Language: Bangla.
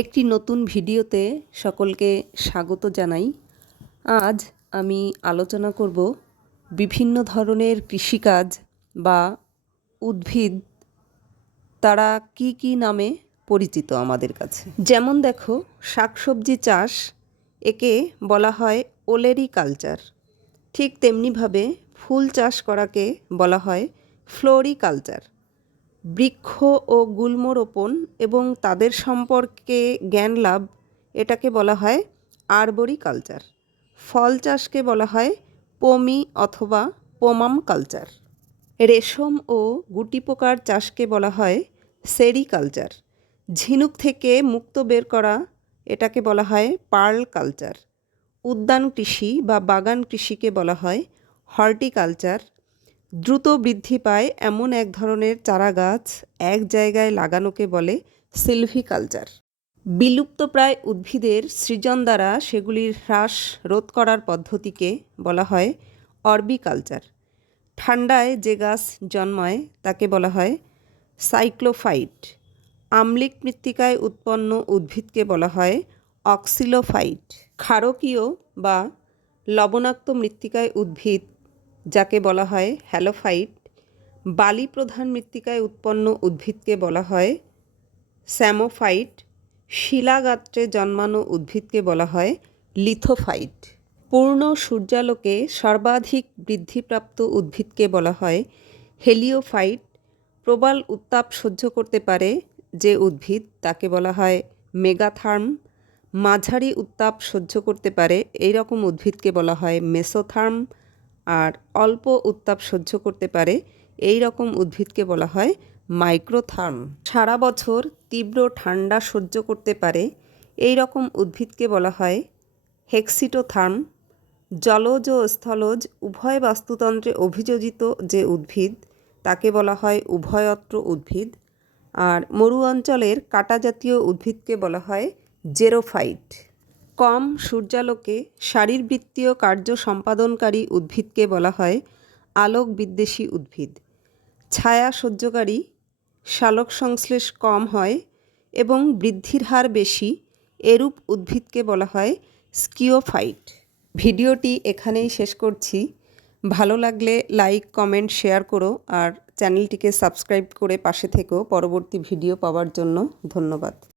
একটি নতুন ভিডিওতে সকলকে স্বাগত জানাই। আজ আমি আলোচনা করব বিভিন্ন ধরনের কৃষিকাজ বা উদ্ভিদ তারা কি কি নামে পরিচিত আমাদের কাছে। যেমন দেখো, শাকসবজি চাষ একে বলা হয় ওলেরি কালচার ঠিক তেমনিভাবে ফুল চাষ করাকে বলা হয় ফ্লোরিকালচার। বৃক্ষ ও গুল্ম রোপণ এবং তাদের সম্পর্কে জ্ঞান লাভ, এটাকে বলা হয় আরবরি কালচার ফল চাষকে বলা হয় পমি অথবা পোমাম কালচার। রেশম ও গুটি পোকার চাষকে বলা হয় সেরিকালচার। ঝিনুক থেকে মুক্ত বের করা, এটাকে বলা হয় পার্ল কালচার। উদ্যান কৃষি বা বাগান কৃষিকে বলা হয় হর্টিকালচার। দ্রুত বৃদ্ধি পায় এমন এক ধরনের চারা গাছ এক জায়গায় লাগানোকে বলে সিলভিকালচার। বিলুপ্তপ্রায় উদ্ভিদের সৃজন দ্বারা সেগুলির হ্রাস রোধ করার পদ্ধতিকে বলা হয় অরবিকালচার। ঠান্ডায় যে গাছ জন্মায় তাকে বলা হয় সাইক্লোফাইট। আম্লিক মৃত্তিকায় উৎপন্ন উদ্ভিদকে বলা হয় অক্সিলোফাইট। ক্ষারকীয় বা লবণাক্ত মৃত্তিকায় উদ্ভিদ যাকে বলা হয় হ্যালোফাইট বালি প্রধান মৃত্তিকায় উৎপন্ন উদ্ভিদকে বলা হয় স্যামোফাইট, শিলাগাত্রে জন্মানো উদ্ভিদকে বলা হয় লিথোফাইট। পূর্ণ সূর্যালোকে সর্বাধিক বৃদ্ধিপ্রাপ্ত উদ্ভিদকে বলা হয় হেলিওফাইট। প্রবল উত্তাপ সহ্য করতে পারে যে উদ্ভিদ, তাকে বলা হয় মেগাথার্ম। মাঝারি উত্তাপ সহ্য করতে পারে এই রকম উদ্ভিদকে বলা হয় মেসোথার্ম। আর অল্প উত্তাপ সহ্য করতে পারে, এই রকম উদ্ভিদকে বলা হয় মাইক্রোথার্ম। সারা বছর তীব্র ঠান্ডা সহ্য করতে পারে, এই রকম উদ্ভিদকে বলা হয় হেক্সিটোথার্ম। জলজ ও স্থলজ উভয় বাস্তুতন্ত্রে অভিযোজিত যে উদ্ভিদ, তাকে বলা হয় উভয়ত্র উদ্ভিদ। আর মরু অঞ্চলের কাটা জাতীয় উদ্ভিদকে বলা হয় জেরোফাইট। কম সূর্যালোকে শারীরবৃত্তীয় কার্য সম্পাদনকারী উদ্ভিদকে বলা হয় আলোক বিদ্বেষী উদ্ভিদ। ছায়া সহ্যকারী শালক সংশ্লেষ কম হয় এবং বৃদ্ধির হার বেশি, এরূপ উদ্ভিদকে বলা হয় স্কিওফাইট। ভিডিওটি এখানেই শেষ করছি। ভালো লাগলে লাইক, কমেন্ট, শেয়ার করো আর চ্যানেলটিকে সাবস্ক্রাইব করে পাশে থেকেও পরবর্তী ভিডিও পাওয়ার জন্য ধন্যবাদ।